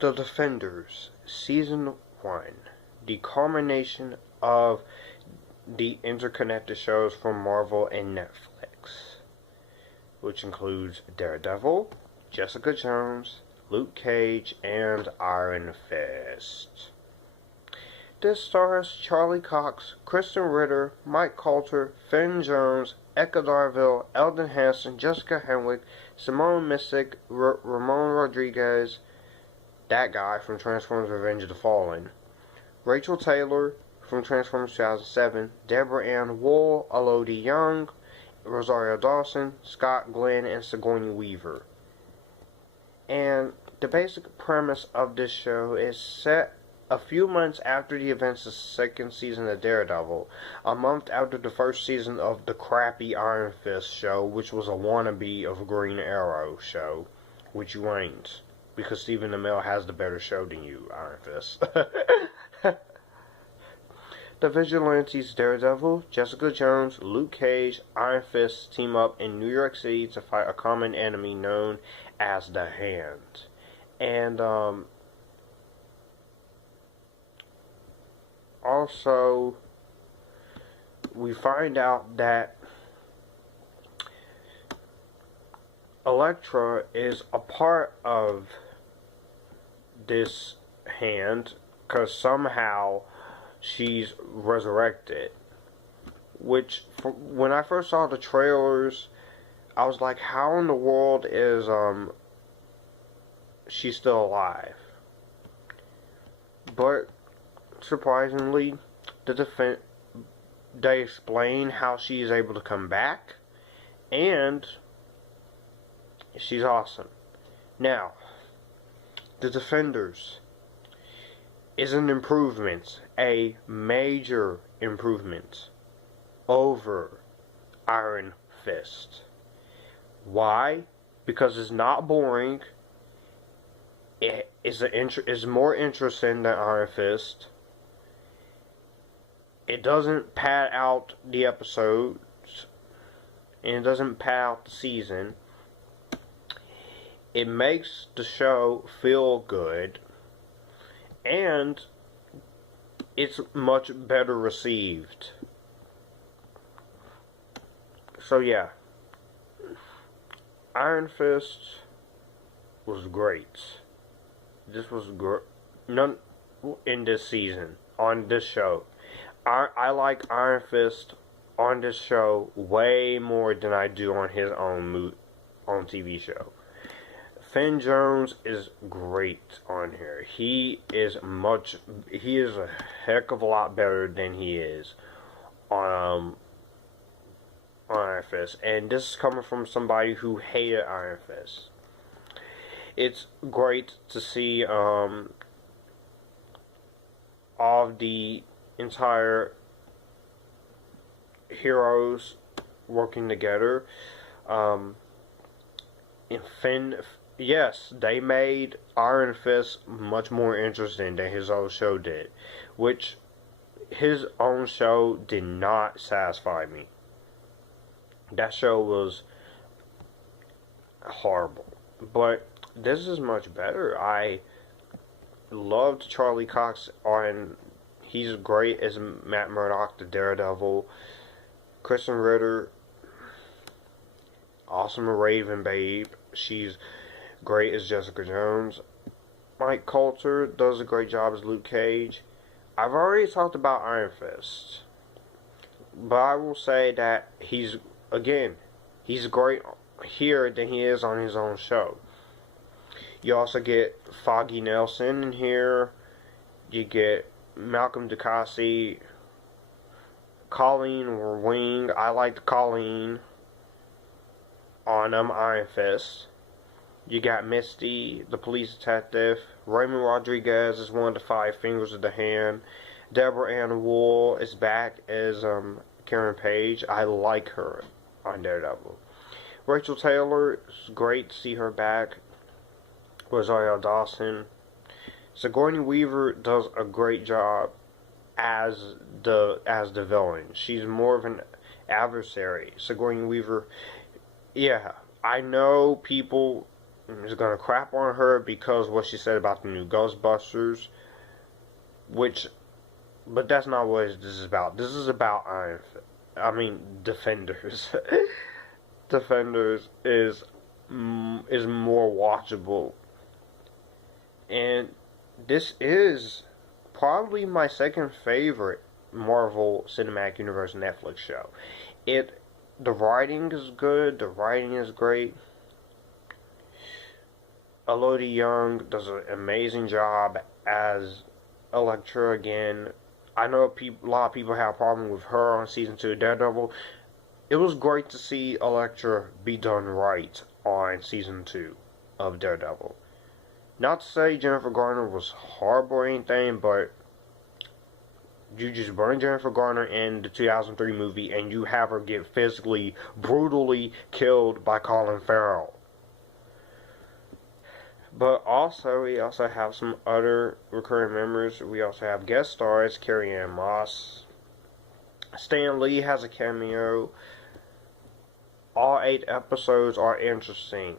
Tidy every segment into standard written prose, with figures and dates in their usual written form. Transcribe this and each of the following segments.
The Defenders, Season 1, the culmination of the interconnected shows from Marvel and Netflix, which includes Daredevil, Jessica Jones, Luke Cage, and Iron Fist. This stars Charlie Cox, Krysten Ritter, Colter Finn Jones, Eka Darville, Elden Henson, Jessica Henwick, Simone Missick, Ramón Rodríguez, that guy from Transformers Revenge of the Fallen, Rachael Taylor from Transformers 2007, Deborah Ann Woll, Élodie Yung, Rosario Dawson, Scott, Glenn, and Sigourney Weaver. And the basic premise of this show is set a few months after the events of the second season of Daredevil, a month after the first season of the crappy Iron Fist show, which was a wannabe of Green Arrow show, which you ain't, because Stephen Amell has the better show than you, Iron Fist. The Vigilantes Daredevil, Jessica Jones, Luke Cage, Iron Fist team up in New York City to fight a common enemy known as the Hand. And, also, we find out that Elektra is a part of this Hand because somehow she's resurrected. Which, when I first saw the trailers, I was like, how in the world is she still alive? But surprisingly, they explain how she is able to come back, and she's awesome. Now, The Defenders is an improvement, a major improvement over Iron Fist. Why? Because it's not boring. It is more interesting than Iron Fist. It doesn't pad out the episodes, and it doesn't pad out the season. It makes the show feel good, and it's much better received. So yeah, Iron Fist was great. This was none in this season, on this show. I like Iron Fist on this show way more than I do on his own TV show. Finn Jones is great on here. He is a heck of a lot better than he is on Iron Fist. And this is coming from somebody who hated Iron Fist. It's great to see all of the entire heroes working together. And Finn, yes, they made Iron Fist much more interesting than his own show did, which his own show did not satisfy me. That show was horrible, but this is much better. I loved Charlie Cox on. He's great as Matt Murdock, the Daredevil. Krysten Ritter, awesome Raven Babe. She's great as Jessica Jones. Colter does a great job as Luke Cage. I've already talked about Iron Fist, but I will say that he's great here than he is on his own show. You also get Foggy Nelson in here. You get Malcolm DeCassi, Colleen Wing. I liked Colleen on Iron Fist. You got Misty, the police detective. Ramón Rodríguez is one of the five fingers of the Hand. Deborah Ann Woll is back as Karen Page. I like her on Daredevil. Rachael Taylor, it's great to see her back. Rosario Dawson. Sigourney Weaver does a great job as the villain. She's more of an adversary. Sigourney Weaver, yeah, I know people is gonna crap on her because what she said about the new Ghostbusters, but that's not what this is about. This is about Defenders. Defenders is more watchable, and this is probably my second favorite Marvel Cinematic Universe Netflix show. The writing is good. The writing is great. Élodie Yung does an amazing job as Elektra again. I know a lot of people have a problem with her on season 2 of Daredevil. It was great to see Elektra be done right on season 2 of Daredevil. Not to say Jennifer Garner was horrible or anything, but you just burn Jennifer Garner in the 2003 movie and you have her get physically, brutally killed by Colin Farrell. But also, we also have some other recurring members. We also have guest stars, Carrie-Anne Moss. Stan Lee has a cameo. All 8 episodes are interesting.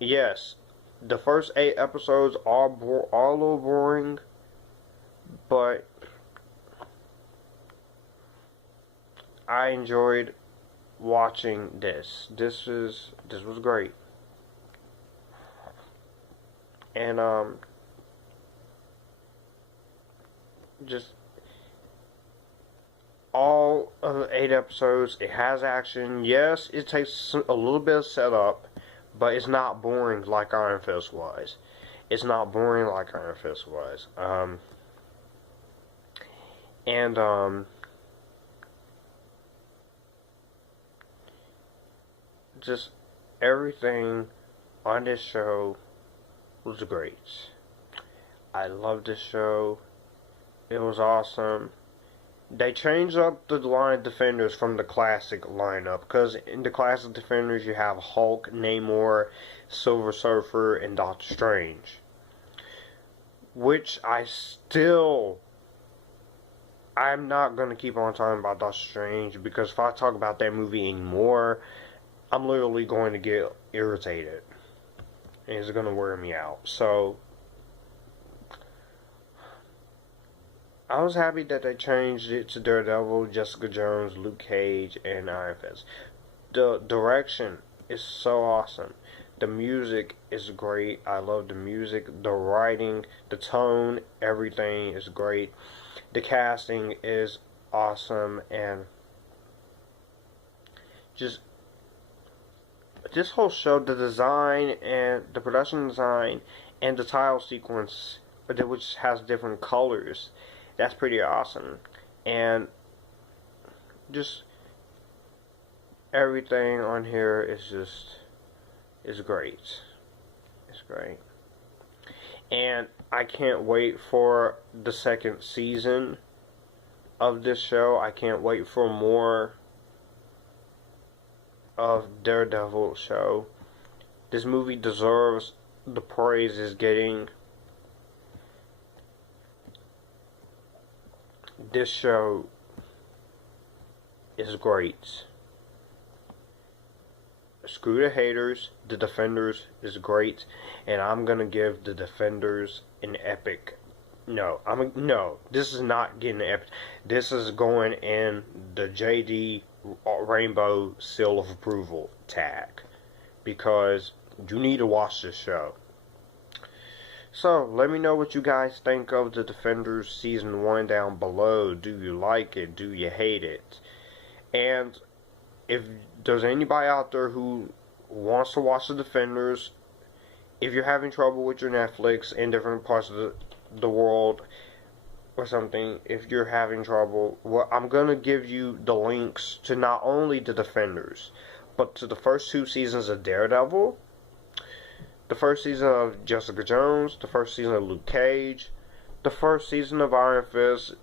Yes, the first 8 episodes are a little boring, but I enjoyed watching this. This was great. And just all of the 8 episodes, it has action. Yes, it takes a little bit of setup, but it's not boring like Iron Fist was. It's not boring like Iron Fist was. Just everything on this show was great. I loved this show. It was awesome. They changed up the line of Defenders from the classic lineup, because in the classic Defenders you have Hulk, Namor, Silver Surfer, and Doctor Strange. Which I'm not going to keep on talking about Doctor Strange, because if I talk about that movie anymore, I'm literally going to get irritated. And it's going to wear me out. So I was happy that they changed it to Daredevil, Jessica Jones, Luke Cage, and Iron Fist. The direction is so awesome. The music is great. I love the music, the writing, the tone, everything is great. The casting is awesome, and just this whole show, the design and the production design and the title sequence, which has different colors, that's pretty awesome. And just everything on here is great. It's great. And I can't wait for the second season of this show. I can't wait for more of Daredevil show. This movie deserves the praise it's getting. This show is great. Screw the haters. The Defenders is great, and I'm gonna give the Defenders an epic. No, this is not getting an epic. This is going in the JD Rainbow Seal of Approval tag, because you need to watch this show. So, let me know what you guys think of the Defenders Season 1 down below. Do you like it? Do you hate it? And if there's anybody out there who wants to watch the Defenders, if you're having trouble with your Netflix in different parts of the world or something, if you're having trouble, well, I'm going to give you the links to not only the Defenders, but to the first 2 seasons of Daredevil, the first season of Jessica Jones, the first season of Luke Cage, the first season of Iron Fist.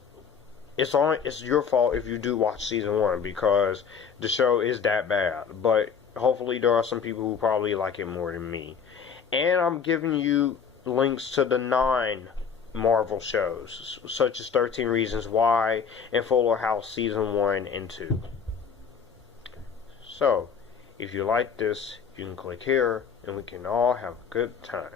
It's your fault if you do watch season 1, because the show is that bad. But hopefully there are some people who probably like it more than me. And I'm giving you links to the non-Marvel shows, such as 13 Reasons Why and Fuller House Season 1 and 2. So, if you like this, you can click here and we can all have a good time.